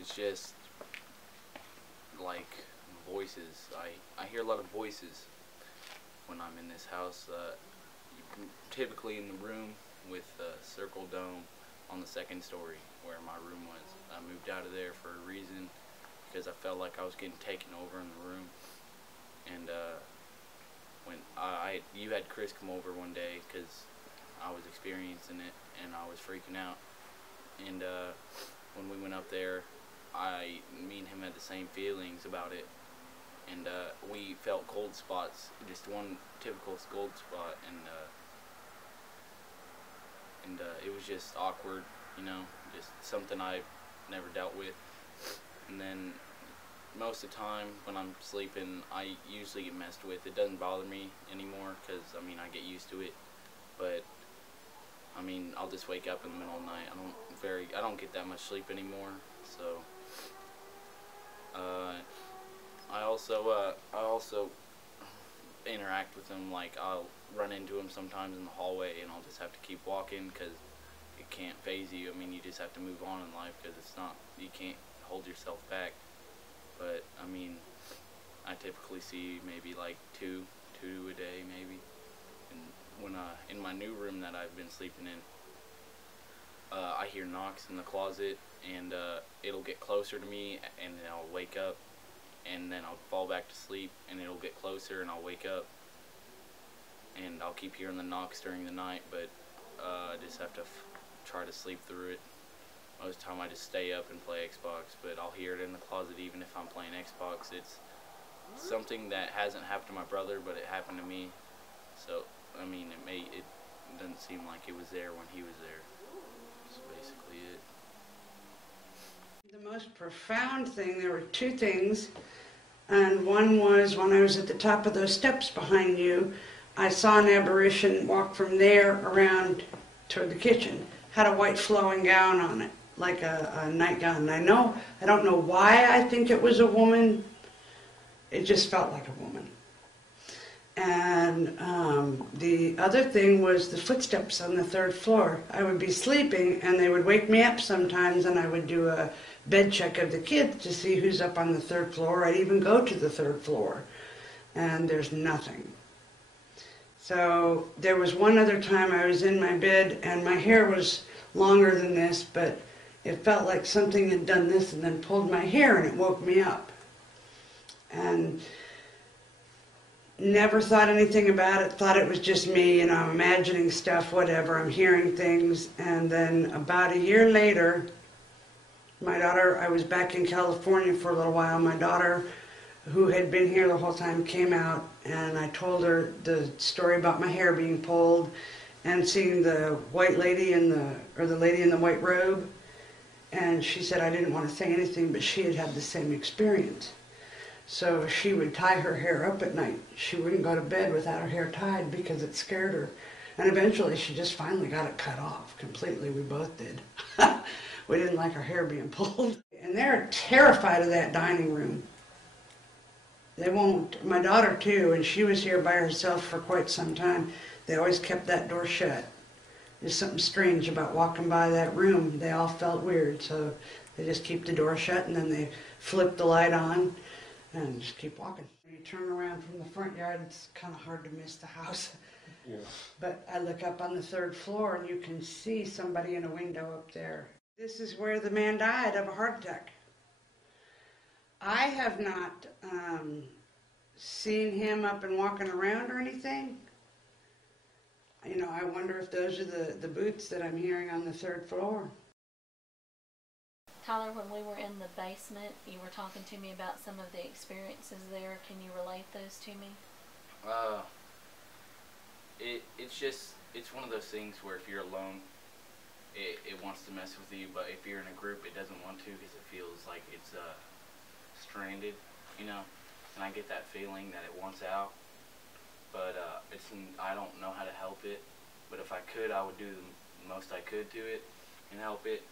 It's just like voices. I hear a lot of voices when I'm in this house. Typically in the room with a circle dome on the second story where my room was. I moved out of there for a reason because I felt like I was getting taken over in the room. And when you had Chris come over one day because I was experiencing it and I was freaking out. And when we went up there, me and him had the same feelings about it. And we felt cold spots, just one typical cold spot, and it was just awkward, you know, just something I've never dealt with. And then most of the time when I'm sleeping, I usually get messed with. It doesn't bother me anymore because, I mean, I get used to it. But, I mean, I'll just wake up in the middle of the night. I don't get that much sleep anymore, so I also interact with them. Like, I'll run into them sometimes in the hallway and I'll just have to keep walking because it can't phase you. I mean, you just have to move on in life because you can't hold yourself back. But, I mean, I typically see maybe like two a day maybe. And when in my new room that I've been sleeping in, I hear knocks in the closet, and it'll get closer to me, and then I'll wake up, and then I'll fall back to sleep, and it'll get closer, and I'll wake up, and I'll keep hearing the knocks during the night, but I just have to try to sleep through it. Most of the time I just stay up and play Xbox, but I'll hear it in the closet even if I'm playing Xbox. It's something that hasn't happened to my brother, but it happened to me. So, I mean, it doesn't seem like it was there when he was there. That's basically it. The most profound thing, there were two things, and one was when I was at the top of those steps behind you, I saw an apparition walk from there around toward the kitchen. Had a white flowing gown on it, like a nightgown. And I don't know why I think it was a woman. It just felt like a woman. And the other thing was the footsteps on the third floor. I would be sleeping and they would wake me up sometimes, and I would do a bed check of the kids to see who's up on the third floor. I'd even go to the third floor and there's nothing. So there was one other time I was in my bed and my hair was longer than this, but it felt like something had done this and then pulled my hair, and it woke me up. And never thought anything about it, thought it was just me, you know, I'm imagining stuff, whatever, I'm hearing things. And then about a year later, my daughter, I was back in California for a little while, my daughter, who had been here the whole time, came out, and I told her the story about my hair being pulled and seeing the white lady the lady in the white robe. And she said I didn't want to say anything, but she had had the same experience. So she would tie her hair up at night. She wouldn't go to bed without her hair tied because it scared her. And eventually she just finally got it cut off completely. We both did. We didn't like our hair being pulled. And they're terrified of that dining room. They won't. My daughter too, and she was here by herself for quite some time. They always kept that door shut. There's something strange about walking by that room. They all felt weird, so they just keep the door shut and then they flip the light on and just keep walking. When you turn around from the front yard, it's kind of hard to miss the house. Yeah. But I look up on the third floor and you can see somebody in a window up there. This is where the man died of a heart attack. I have not seen him up and walking around or anything. You know, I wonder if those are the boots that I'm hearing on the third floor. Tyler, when we were in the basement, you were talking to me about some of the experiences there. Can you relate those to me? It's one of those things where if you're alone, it wants to mess with you, but if you're in a group, it doesn't want to because it feels like it's stranded, you know. And I get that feeling that it wants out, but I don't know how to help it. But if I could, I would do the most I could to it and help it.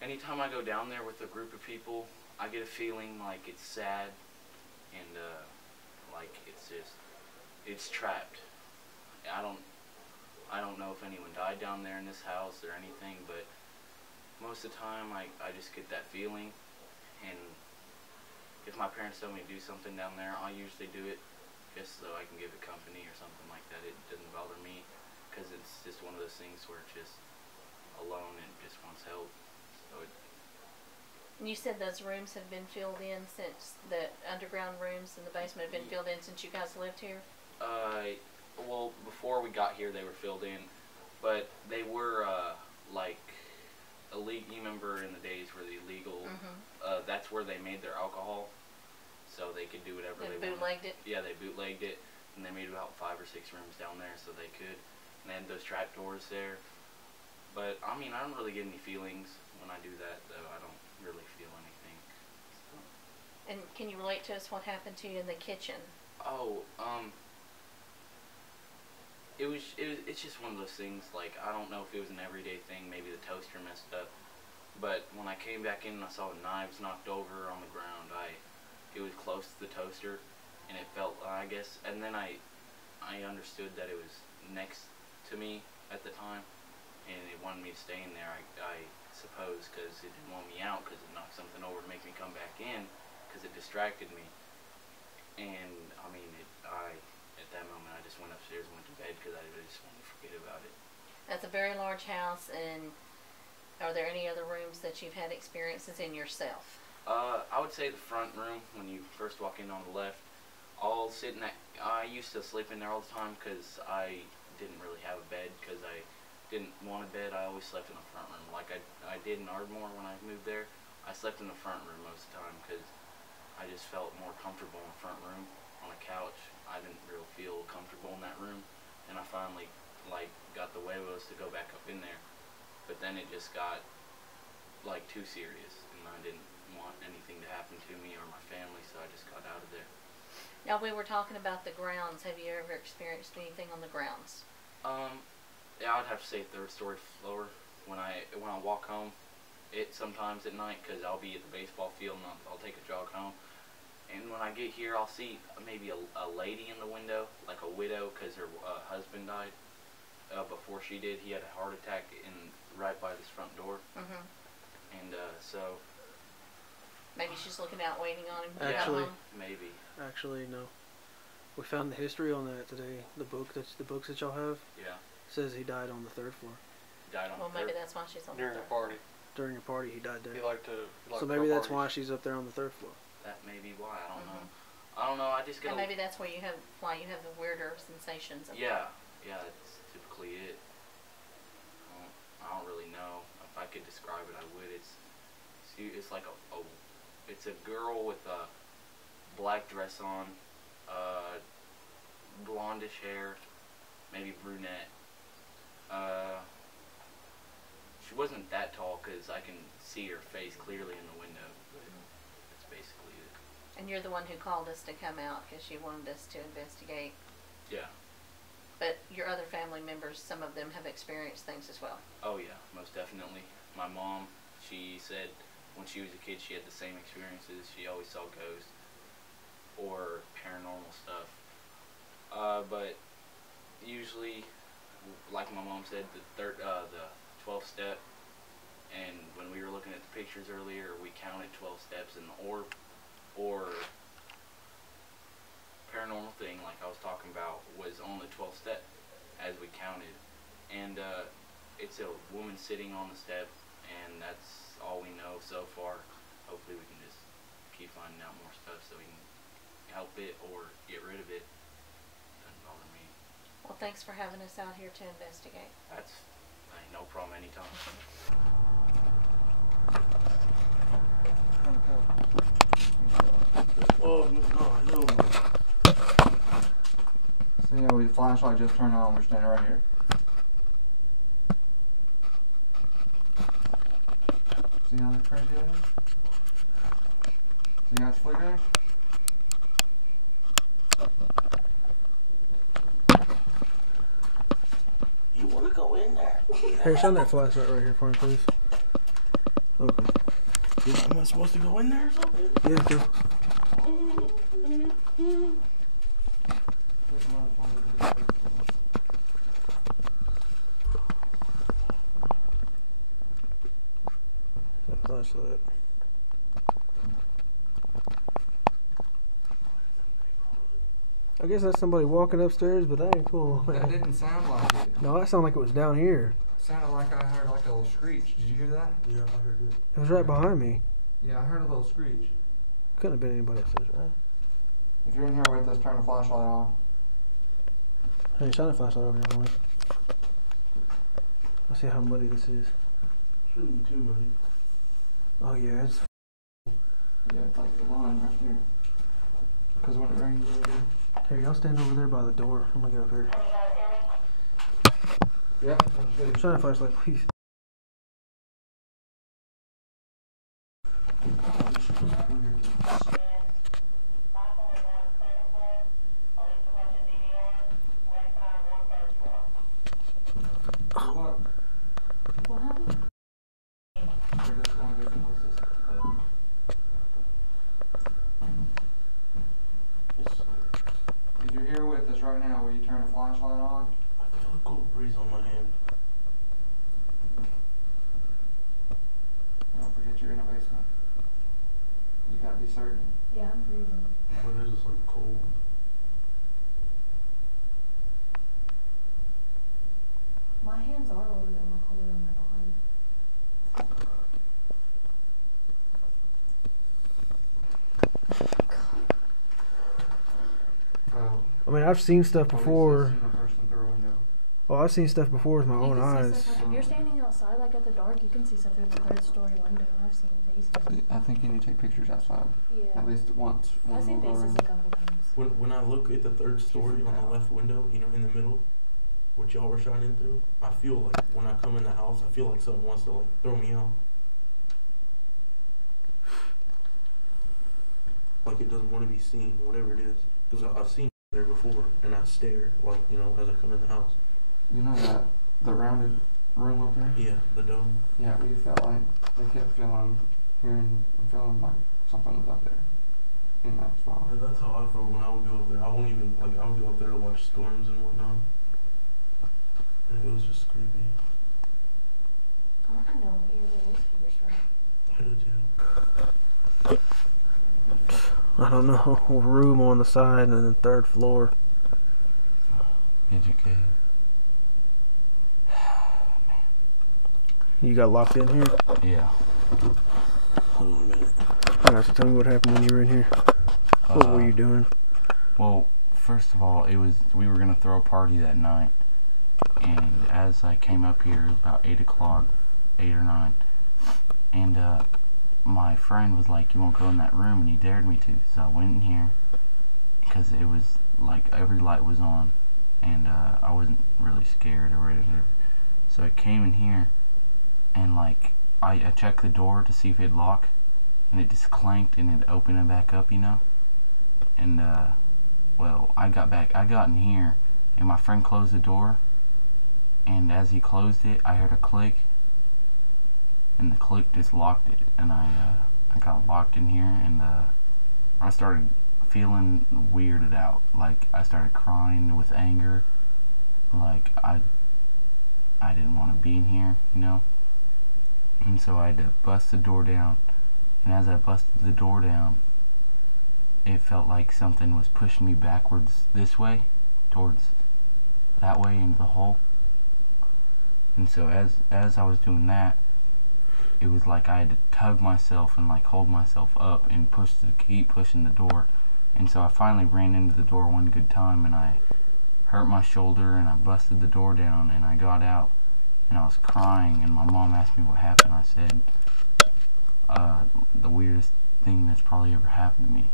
Anytime I go down there with a group of people, I get a feeling like it's sad and like it's trapped. I don't know if anyone died down there in this house or anything, but most of the time I just get that feeling, and if my parents tell me to do something down there, I'll usually do it just so I can give it company or something like that. It doesn't bother me because it's just one of those things where it's just alone and just wants help. So You said those rooms have been filled in since the underground rooms in the basement have been filled in since you guys lived here? Well, before we got here, they were filled in, but they were, like, illegal. You remember in the days where the illegal, that's where they made their alcohol, so they could do whatever they wanted. Bootlegged it? Yeah, they bootlegged it, and they made about 5 or 6 rooms down there so they could, and they had those trap doors there. But, I mean, I don't really get any feelings when I do that, though. I don't really feel anything. So. And can you relate to us what happened to you in the kitchen? Oh, it's just one of those things, like, I don't know if it was an everyday thing, maybe the toaster messed up, but when I came back in and I saw the knives knocked over on the ground, it was close to the toaster, and it felt, I guess, and then I understood that it was next to me at the time, and it wanted me to stay in there, I suppose, because it didn't want me out, because it knocked something over to make me come back in, because it distracted me, and, I mean, at that moment, I just went upstairs and went to bed because I just wanted to forget about it. That's a very large house, and are there any other rooms that you've had experiences in yourself? I would say the front room, when you first walk in on the left, I used to sleep in there all the time because I didn't really have a bed because I didn't want a bed. I always slept in the front room. Like I did in Ardmore when I moved there. I slept in the front room most of the time because I just felt more comfortable in the front room on a couch. I didn't really feel comfortable in that room, and I finally got the huevos to go back up in there, but then it just got like too serious, and I didn't want anything to happen to me or my family, so I just got out of there. Now, we were talking about the grounds. Have you ever experienced anything on the grounds? Yeah, I'd have to say third story floor. When I walk home, sometimes at night, because I'll be at the baseball field and I'll take a jog home. And when I get here, I'll see maybe a lady in the window, like a widow, because her husband died before she did. He had a heart attack right by this front door. And so... Maybe she's looking out waiting on him. Actually, maybe. Actually, no. We found the history on that today. The books that y'all have. Yeah. Says he died on the 3rd floor. He died on the 3rd? Well, maybe that's why she's on the 3rd. During a party. During a party, he died there. He liked to so maybe that's why she's up there on the 3rd floor. That may be why. I don't know. I don't know. I just get. And maybe that's why you have the weirder sensations. Yeah, that's typically it. I don't really know. If I could describe it, I would. It's like it's a girl with a black dress on, blondish hair, maybe brunette. She wasn't that tall because I can see her face clearly in the window, but that's basically it. And you're the one who called us to come out because you wanted us to investigate. Yeah. But your other family members, some of them have experienced things as well. Oh yeah, most definitely. My mom, she said when she was a kid she had the same experiences. She always saw ghosts or paranormal stuff. But usually, like my mom said, the 12th step, and when we were looking at the pictures earlier, we counted 12 steps, and the orb or paranormal thing, like I was talking about, was on the 12th step as we counted, and it's a woman sitting on the step, and that's all we know so far. Hopefully we can just keep finding out more stuff so we can help it or get rid of it. Doesn't bother me. Well, thanks for having us out here to investigate. That's no problem anytime. Oh, no. So yeah, the flashlight just turned on. We're standing right here. See how that's crazy out here? See how it's flickering? You want to go in there? Here, shine that flashlight right here for me, please. Okay. Am I supposed to go in there or something? Yeah, go. That flashlight. guess that's somebody walking upstairs, but that ain't cool. That didn't sound like it. No, that sounded like it was down here. It sounded like I heard like a little screech. Did you hear that? Yeah, I heard it. It was right behind me. Yeah, I heard a little screech. Couldn't have been anybody upstairs, right? If you're in here with us, turn the flashlight on. Hey, shine a flashlight over here for me. Let's see how muddy this is. Shouldn't be too muddy. Oh yeah, it's. Yeah, it's like the line right there. Because when it rains over there. Here, y'all stand over there by the door. I'm gonna get up here. Yep. Shine a flashlight, please. What happened? We're just going different places. If you're here with us right now, will you turn the flashlight on? I feel a cold breeze on my hand. Don't forget you're in a basement. You gotta be certain. Yeah, I'm freezing. But it's just like cold. My hands are a little bit more colder than my body. I mean, I've seen stuff before. Seen a person through a window. Well, I've seen stuff before with my You own can see eyes. stuff, like, if you're standing outside, like at the dark, you can see stuff through the third-story window. I've seen faces. I think you need to take pictures outside. Yeah, At least once. I've seen we'll go faces around. a couple times. When I look at the third story on the left window, you know, in the middle, what y'all were shining through, I feel like when I come in the house, I feel like someone wants to like throw me out. Like it doesn't want to be seen, whatever it is. Because I've seen there before, and I stare, like, you know, as I come in the house. You know that the rounded room up there? Yeah, the dome. Yeah, we felt like they kept hearing and feeling like something was up there in that spot. And that's how I felt when I would go up there. I won't even, like, I would go up there to watch storms and whatnot. And it was just creepy. I want to know what year the newspapers were. I do too. I don't know. Room on the side and then third floor. Educated. You got locked in here? Yeah. Hold on a minute. Alright, so tell me what happened when you were in here. What were you doing? Well, first of all, we were gonna throw a party that night, and as I came up here, it was about 8 o'clock, 8 or 9, and my friend was like, "You won't go in that room," and he dared me to, so I went in here, because it was like every light was on, and I wasn't really scared or whatever, so I came in here, and like, I checked the door to see if it'd lock, and it just clanked, and it opened it back up, you know, and well, I got in here, and my friend closed the door, and as he closed it, I heard a click, and the click just locked it, and I got locked in here, and I started feeling weirded out, like I started crying with anger, like I didn't want to be in here, you know, and so I had to bust the door down, and as I busted the door down, it felt like something was pushing me backwards this way, towards that way into the hole, and so as I was doing that, it was like I had to tug myself and like hold myself up and keep pushing the door, and so I finally ran into the door one good time, and I hurt my shoulder, and I busted the door down, and I got out, and I was crying, and my mom asked me what happened. I said, the weirdest thing that's probably ever happened to me.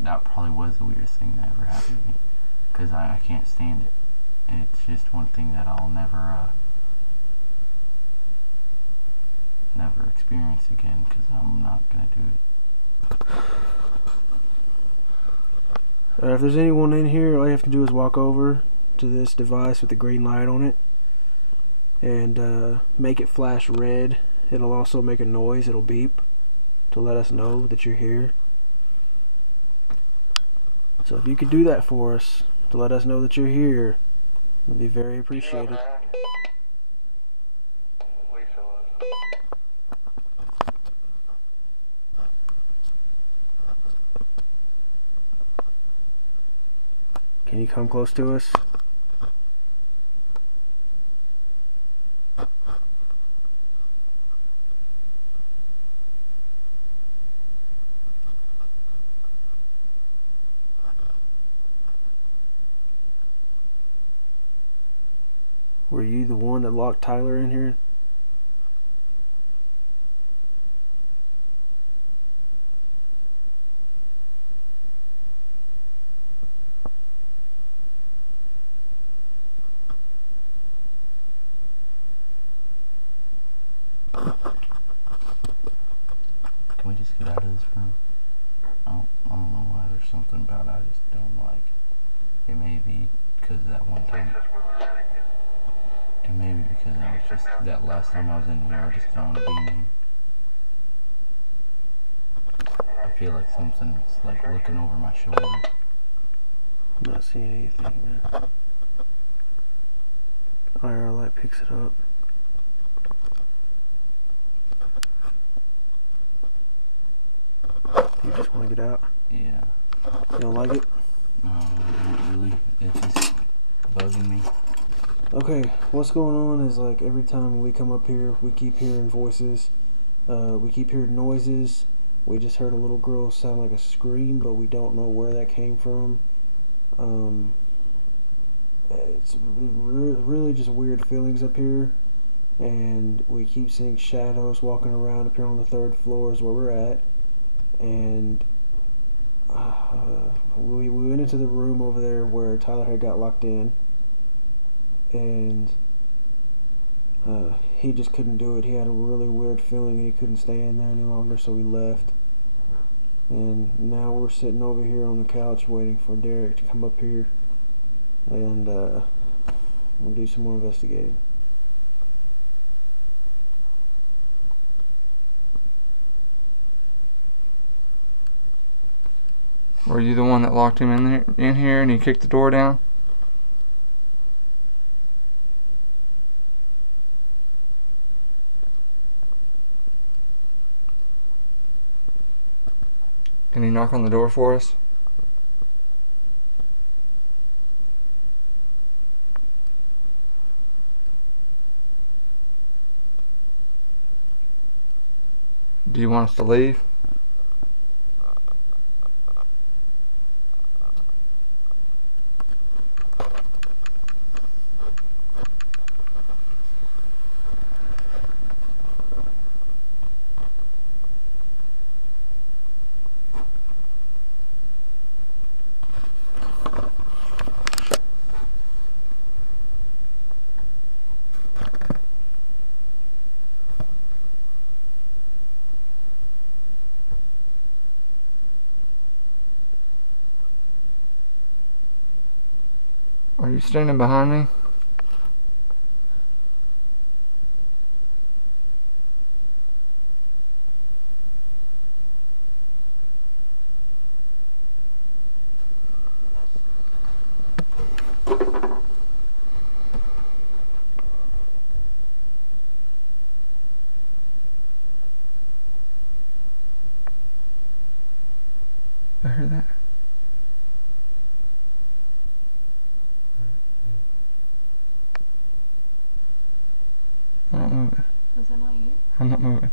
That probably was the weirdest thing that ever happened to me, because I can't stand it. It's just one thing that I'll never experience again, because I'm not going to do it. If there's anyone in here, all you have to do is walk over to this device with the green light on it and make it flash red. It'll also make a noise. It'll beep to let us know that you're here. So if you could do that for us to let us know that you're here, it'd be very appreciated. Can you come close to us? Were you the one that locked Tyler in here? Can we just get out of this room? I don't know why. There's something about it I just don't like. It may be because that one time. It may be because I was just that last time I was in here. I just don't want to be in here. I feel like something's like looking over my shoulder. I'm not seeing anything, man. IR light picks it up. You just want to get out? Yeah. You don't like it? No, not really. It's just bugging me. Okay, what's going on is like every time we come up here, we keep hearing voices. We keep hearing noises. We just heard a little girl sound like a scream, but we don't know where that came from. It's really just weird feelings up here. And we keep seeing shadows walking around up here on the 3rd floor is where we're at. And we went into the room over there where Tyler had got locked in. And he just couldn't do it. He had a really weird feeling and he couldn't stay in there any longer, so we left. And now we're sitting over here on the couch waiting for Derek to come up here and we'll do some more investigating. Were you the one that locked him in here and he kicked the door down? Can you knock on the door for us? Do you want us to leave? Are you standing behind me? I heard that. I'm not moving. Was that not you? I'm not moving.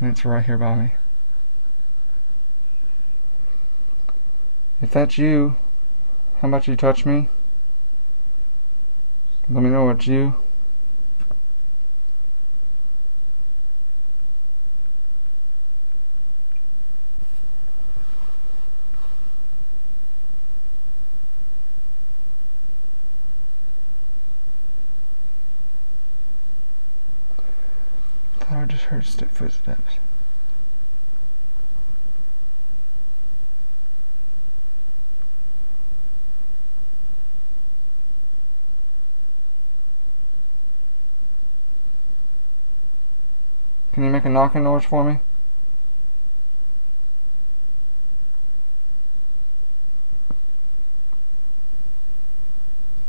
And it's right here by me. If that's you, how about you touch me? Let me know it's you. I thought I just heard footsteps. Can you make a knocking noise for me?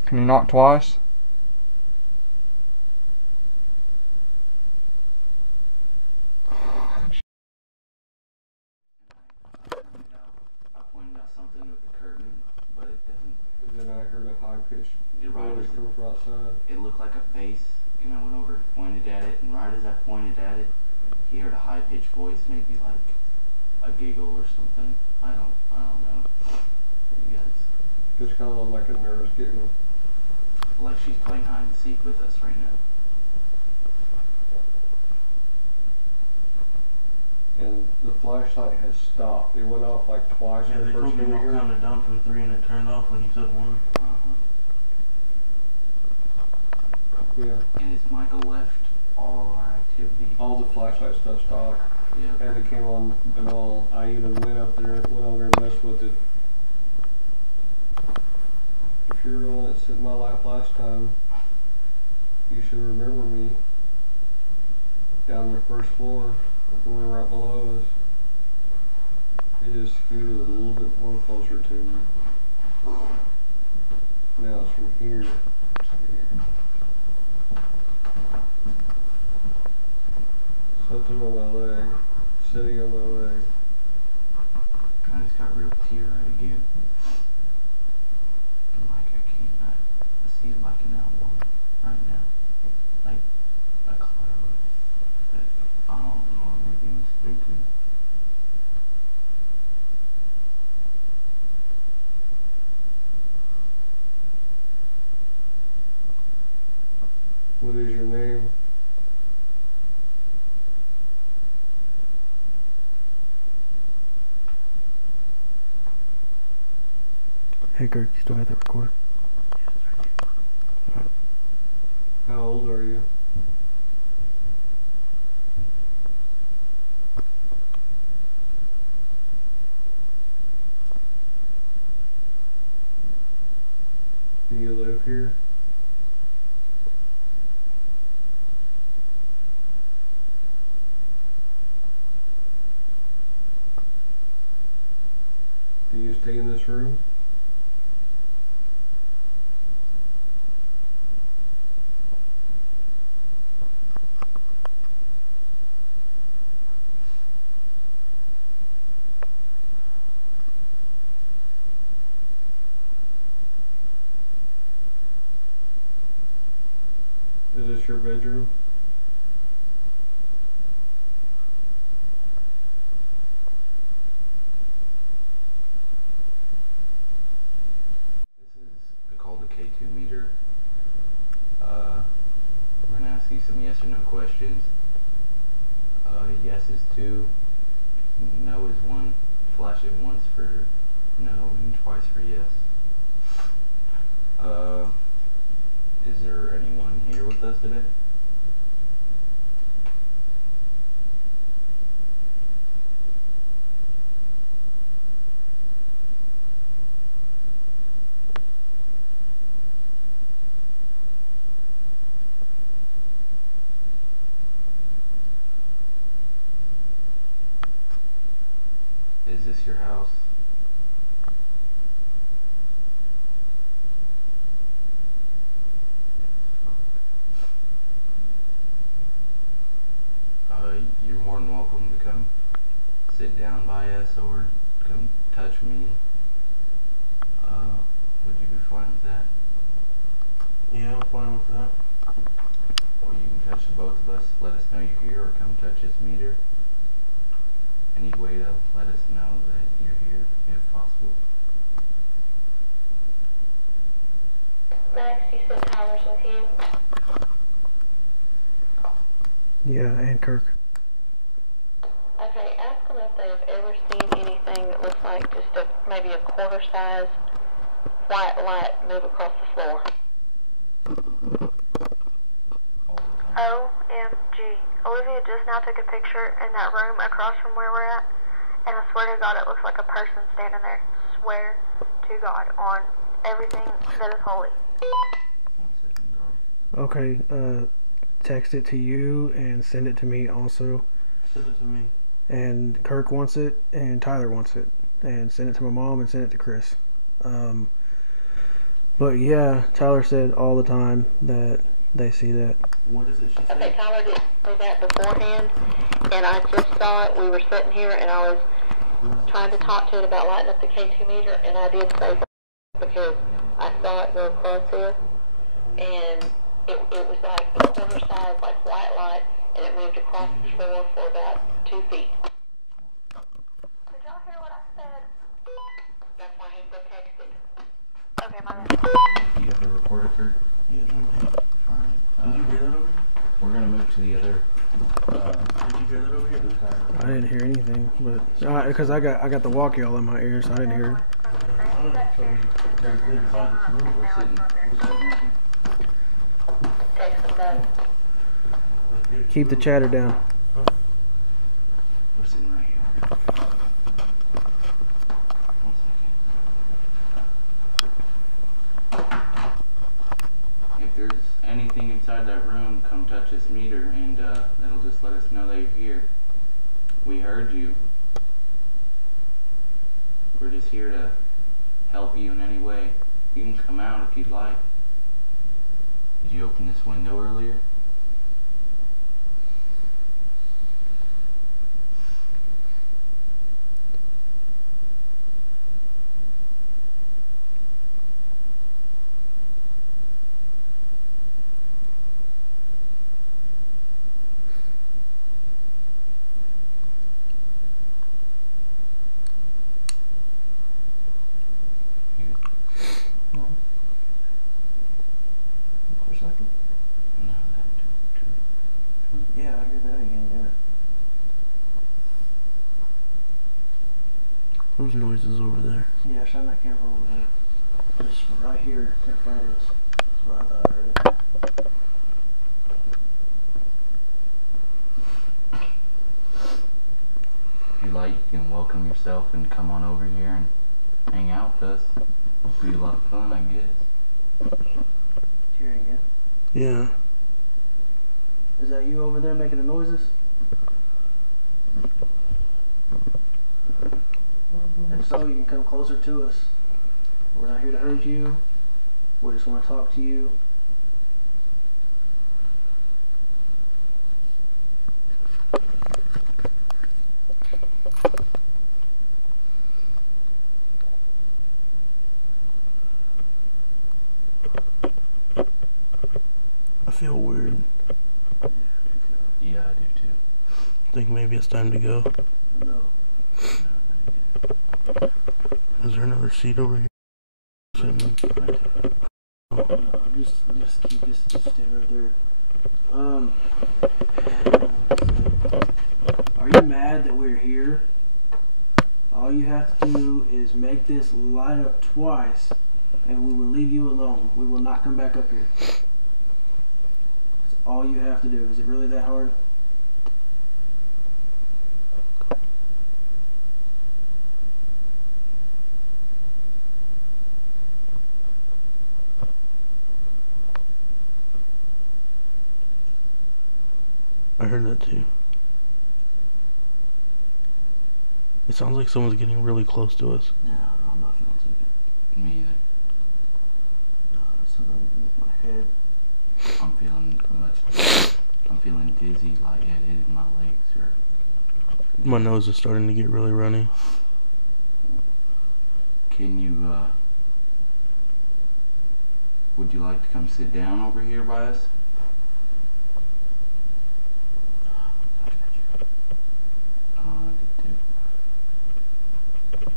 Can you knock twice? right Noise as coming from outside. it looked like a face, and I went over, pointed at it, and right as I pointed at it, he heard a high-pitched voice, maybe like a giggle or something. I don't know. You guys, Just kind of looked like a nervous giggle. like she's playing hide and seek with us right now. And the flashlight has stopped. It went off like twice Yeah, when they it told first me came to in here. count it down from 3 and it turned off when you said 1. Yeah. And it's Michael left all our activity. All the flashlight stuff stopped. Yeah. As it came on and all, I even went over there and messed with it. If you were the one that sit in my lap last time, you should remember me. Down the first floor, we were right below us. It just scooted a little bit more closer to me. Now it's from here to here. Something on my leg, sitting on my leg. I just got real teary-eyed again. And like I see it like an outline right now. Like a cloud that I don't know everything is spooky. What is your name? Hey Kirk, you still got that recorder? How old are you? Do you live here? Do you stay in this room? Is this your bedroom? This is called the K2 meter. We're gonna ask you some yes or no questions. Yes is 2, no is 1. Flash it once for no and twice for yes. Is there anyone here with us today? Is this your house? You're more than welcome to come sit down by us or come touch me. Would you be fine with that? Yeah, I'm fine with that. Or you can touch the both of us, let us know you're here, or come touch this meter. Any way to let us know that you're here, if possible. Max, you said Tyler's with you. Yeah, and Kirk. Okay, ask them if they've ever seen anything that looks like just maybe a quarter size white light move across the floor. All the time. OMG. Olivia just now took a picture in that room across from where we're at, and I swear to God it looks like a person standing there. Swear to God on everything that is holy. 1 second, girl. Okay, text it to you and send it to me also. Send it to me. And Kirk wants it, and Tyler wants it. And send it to my mom and send it to Chris. But yeah, Tyler said all the time that they see that. What is it she said? Okay, Tyler did say that beforehand, and I just saw it. We were sitting here, and I was trying to talk to it about lighting up the K2 meter, and I did say that because I saw it real close here, and it was like a quarter size, like white light, and it moved across the floor for about 2 feet. Did y'all hear what I said? That's why he said texted. Okay, my bad. Do you have a recorder, Kurt? Yeah, it's in my head. Alright. Did you hear that over here? We're gonna move to the other. Did you hear that over here? I didn't hear anything, but because I got the walkie all in my ears, so I didn't hear it. I don't know. So we inside this room. We're sitting right here. Text him back. Keep the chatter down. We're sitting right here. 1 second. If there's anything inside that room, come touch this meter, and that'll just let us know that you're here. We heard you. We're just here to help you in any way. You can come out if you'd like. Did you open this window earlier? For a second? No, Yeah, I hear that again, yeah. Those noises over there. Yeah, shine that camera over there. Just right here in front of us. That's what I thought I heard it. If you like, you can welcome yourself and come on over here and hang out with us. It'll be a lot of fun, I guess. Hearing it. Yeah. Is that you over there making the noises? If so, you can come closer to us. We're not here to hurt you. We just want to talk to you. I feel weird. Yeah, I do too. Think maybe it's time to go. No. Is there another seat over here? Sitting. Just keep this stay right there. Are you mad that we're here? All you have to do is make this light up twice, and we will leave you alone. We will not come back up here. That's all you have to do. Is it really that hard? I heard that too. It sounds like someone's getting really close to us. No, I'm not feeling too good. Me either. No, there's something with my head. I'm feeling dizzy, lightheaded, and my legs are. My nose is starting to get really runny. Can you, would you like to come sit down over here by us? I did too.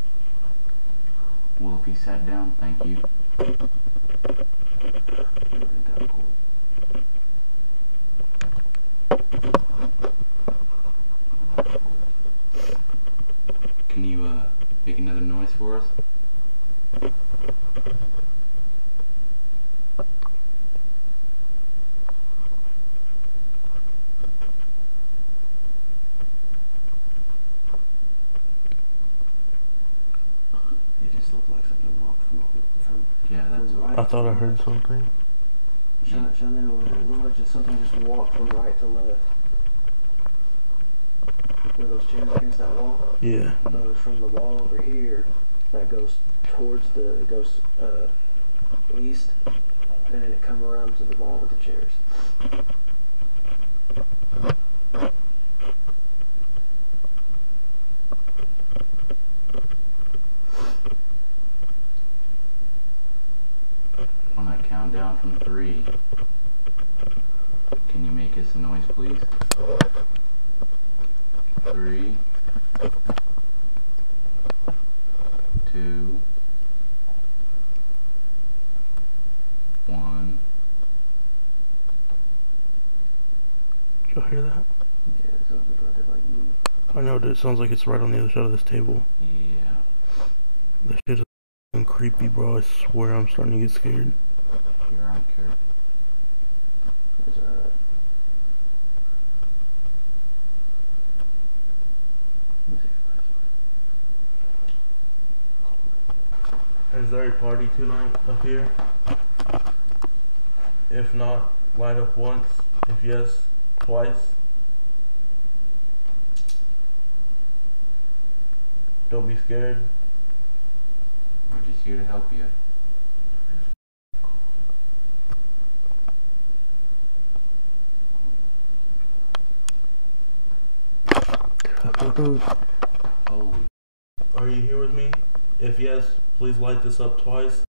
Well, if you sat down, thank you. Can you, make another noise for us? It just looked like something walked from Yeah, that's from what right. I thought I heard something. Shine that over there. It looked like just something just walked from right to left. Where those chairs against that wall? Yeah. From the wall over here, that goes towards east, and then it come around to the wall with the chairs. down from 3. Can you make us a noise, please? 3, 2, 1. Did y'all hear that? Yeah, it sounds right there like you. I know that it sounds like it's right on the other side of this table. Yeah. That shit is fucking creepy, bro. I swear I'm starting to get scared. Here, I don't care. It's alright. Is there a party tonight up here? If not, light up once. If yes, twice. Don't be scared. We're just here to help you. Holy. Are you here with me? If yes, please light this up twice.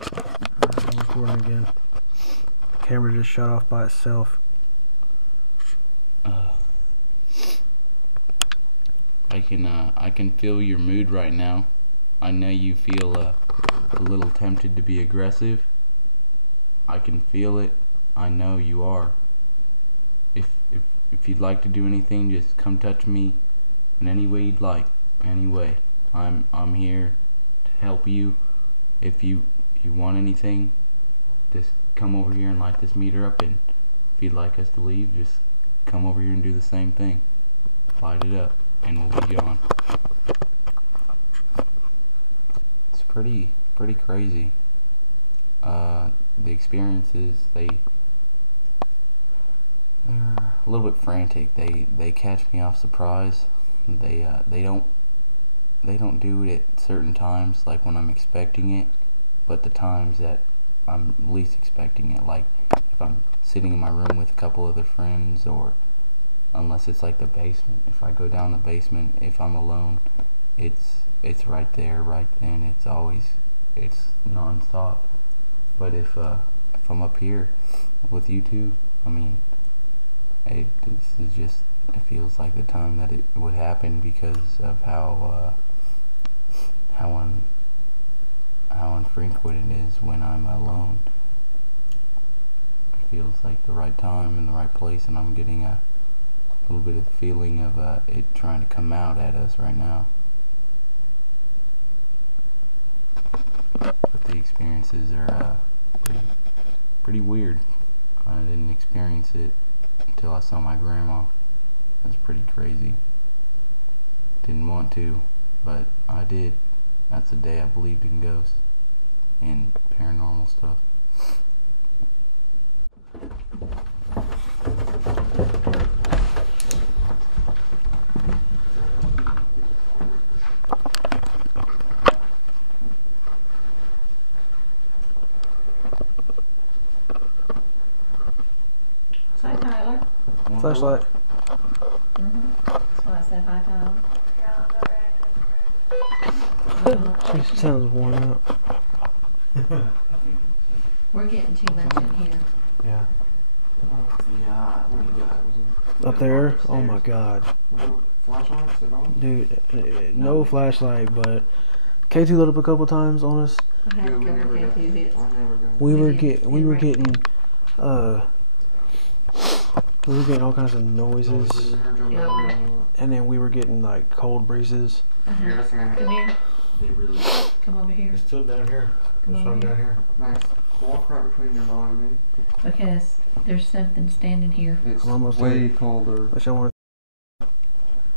I'm recording again. Camera just shut off by itself. I can feel your mood right now. I know you feel a little tempted to be aggressive. I can feel it. I know you are. If you'd like to do anything, just come touch me in any way you'd like. Anyway, I'm here to help you. If you want anything, just come over here and light this meter up, and if you'd like us to leave, just come over here and do the same thing. Light it up and we'll be gone. It's pretty crazy. The experiences, they're a little bit frantic. They catch me off surprise. They don't do it at certain times, like when I'm expecting it, but the times that I'm least expecting it, like if I'm sitting in my room with a couple other friends, or unless it's like the basement. If I go down the basement, if I'm alone, it's right there, right then. It's non-stop. But if I'm up here with you two, I mean, it feels like the time that it would happen, because of how infrequent it is when I'm alone. It feels like the right time and the right place, and I'm getting a little bit of the feeling of it trying to come out at us right now. But the experiences are pretty weird. I didn't experience it until I saw my grandma. That's pretty crazy. Didn't want to, but I did. That's the day I believed in ghosts and paranormal stuff. Hi, Tyler. Flashlight. That's why I said hi, Tyler. She sounds worn out. We're getting too much in here. Yeah. Yeah. Up there? Oh my god. Flashlights at all? Dude, no flashlight, but K2 lit up a couple times on us. I had a couple of K2 hits. I never got We were did. getting all kinds of noises, Yeah. and then we were getting like cold breezes. Here, that's an Come here. They really. Come over here. It's still down here. Come That's over why I'm here. down here. Nice. Walk right between your mom and me. Because there's something standing here. It's I'm almost way there. colder. But y'all want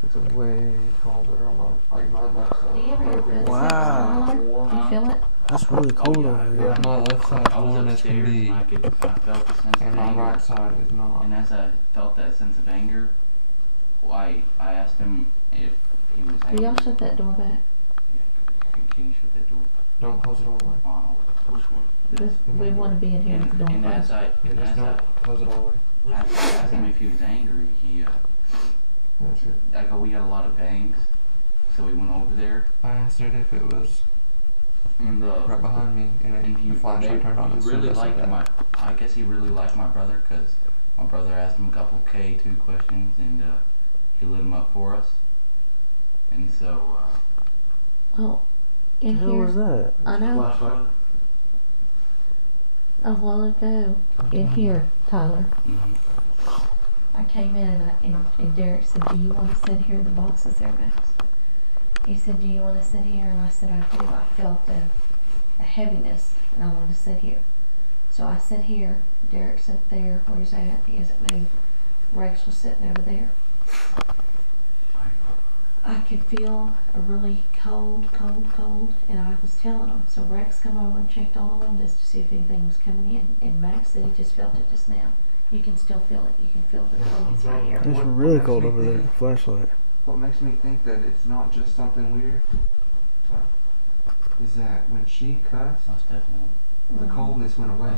It's way colder on my, like my left side. Do you ever have this? Wow. Do you feel it? that's really cold Oh, yeah, over Yeah, here. my left side's I was warm as can upstairs be, and I felt the sense and of my anger. right side is not. And as I felt that sense of anger, I asked him if he was Will angry. y'all shut that door back? Can you shut that door? Don't close it all the way. Oh, which one? This, we want to be in here with the door And as closed. Just don't close it all the way. After I asked him if he was angry, he That's it. we got a lot of bangs, so we went over there. I asked it if it was And right behind me, and and the flashlight turned on. he really liked I guess he really liked my brother, because my brother asked him a couple K2 questions, and he lit them up for us. And so, Well, in How here, was that? I know. A while ago, in here, Tyler, I came in and Derek said, "Do you want to sit here?" The box is there, Max. He said, "Do you want to sit here?" And I said, "I do." I felt a heaviness, and I wanted to sit here. So I sat here. Derek sat there where he's at. He hasn't moved. Rex was sitting over there. I could feel a really cold, and I was telling him. So Rex come over and checked all of them just to see if anything was coming in. And Max said he just felt it just now. You can still feel it. You can feel the coldness right here. It's really cold over there. Flashlight. What makes me think that it's not just something weird is that when she cussed, most definitely. the coldness went away.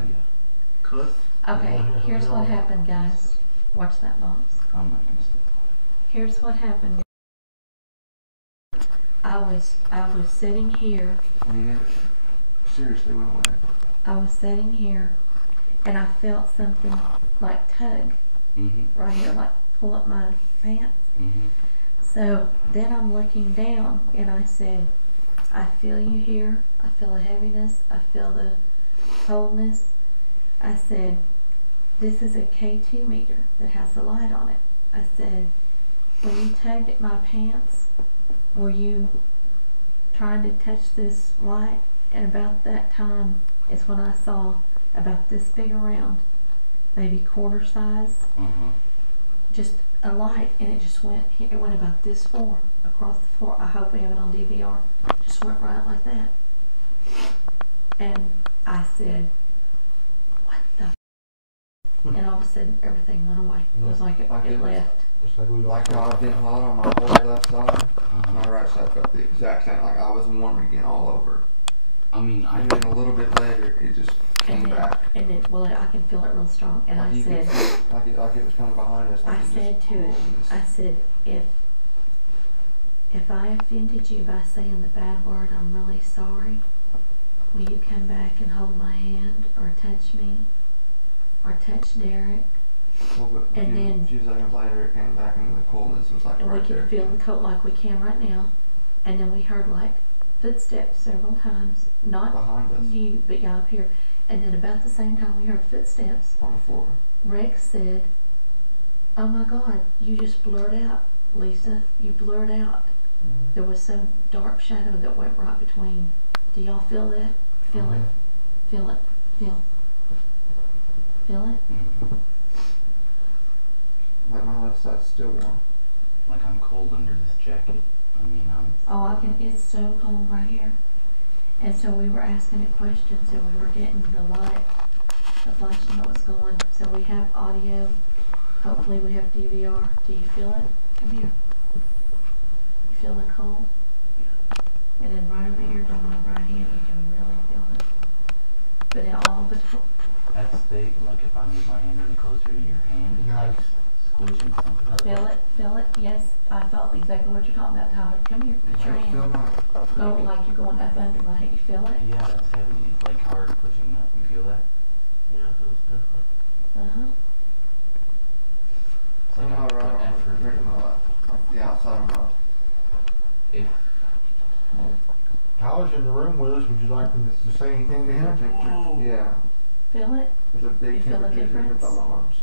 Cuss? Okay, here's what happened, guys. Watch that box. I'm not gonna say. Here's what happened. I was sitting here. I mean, it seriously went away. I was sitting here, and I felt something like tug right here, like pull up my pants. So then I'm looking down, and I said, "I feel you here. I feel a heaviness. I feel the coldness." I said, "This is a K2 meter that has a light on it." I said, "When you tugged at my pants, were you trying to touch this light?" And about that time is when I saw about this big around, maybe quarter size, just a light, and it just went, it went about this far, across the floor. I hope we have it on DVR. Just went right like that. And I said, "What the?" And all of a sudden, everything went away. It was like it left. Like how I've been hot on my whole left side, my right side felt the exact same. Like I was warm again all over. I mean, and then a little bit later, it just came back. And then, well, I can feel it real strong. And like I said, like it was coming behind us. I said to it, I said, if I offended you by saying the bad word, I'm really sorry. Will you come back and hold my hand, or touch me, or touch Derek? Well, but and then a few seconds later, it came back, and the coldness was like and right we could there. feel the cold like we can right now. And then we heard like footsteps several times, not behind us, you, but yeah, up here. And then about the same time we heard footsteps on the floor. Rex said, "Oh my God, you just blurred out, Lisa. You blurred out." There was some dark shadow that went right between. Do y'all feel that? Feel it. Feel it. Feel. Feel it? Like my left side's still warm. Like I'm cold under this jacket. I mean, Oh, I can. It's so cold right here. And so we were asking it questions, and we were getting the light, the flashing that was going. So we have audio. Hopefully we have DVR. Do you feel it? Come here. You feel the cold? And then right over here by my right hand, you can really feel it. But it all between. That's thick. Like if I move my hand any closer to your hand, it's like squishing something. Feel it? Feel it? Yes. I felt exactly what you're talking about, Tyler. Come here. Put your hand. Go like you're going up under my hand. You feel it? Yeah, that's heavy. It's like hard pushing up. You feel that? Yeah, it feels different. It's like I put effort into my left. Like the outside of my left. If Tyler's in the room with us. Would you like to say anything to him? Yeah. Feel it? There's a big temperature difference on my arms.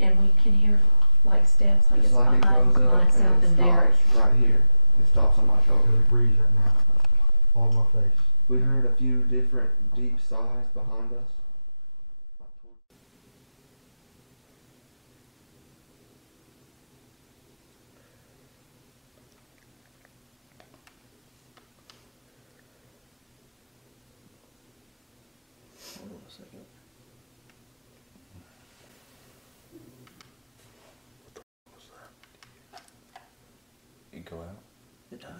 And we can hear like steps, like it's like behind it goes up myself and it Derek. stops right here. It stops on my shoulder. It breathes right now. All my face. We heard a few different deep sighs behind us. Hold on a second. it go out. It died.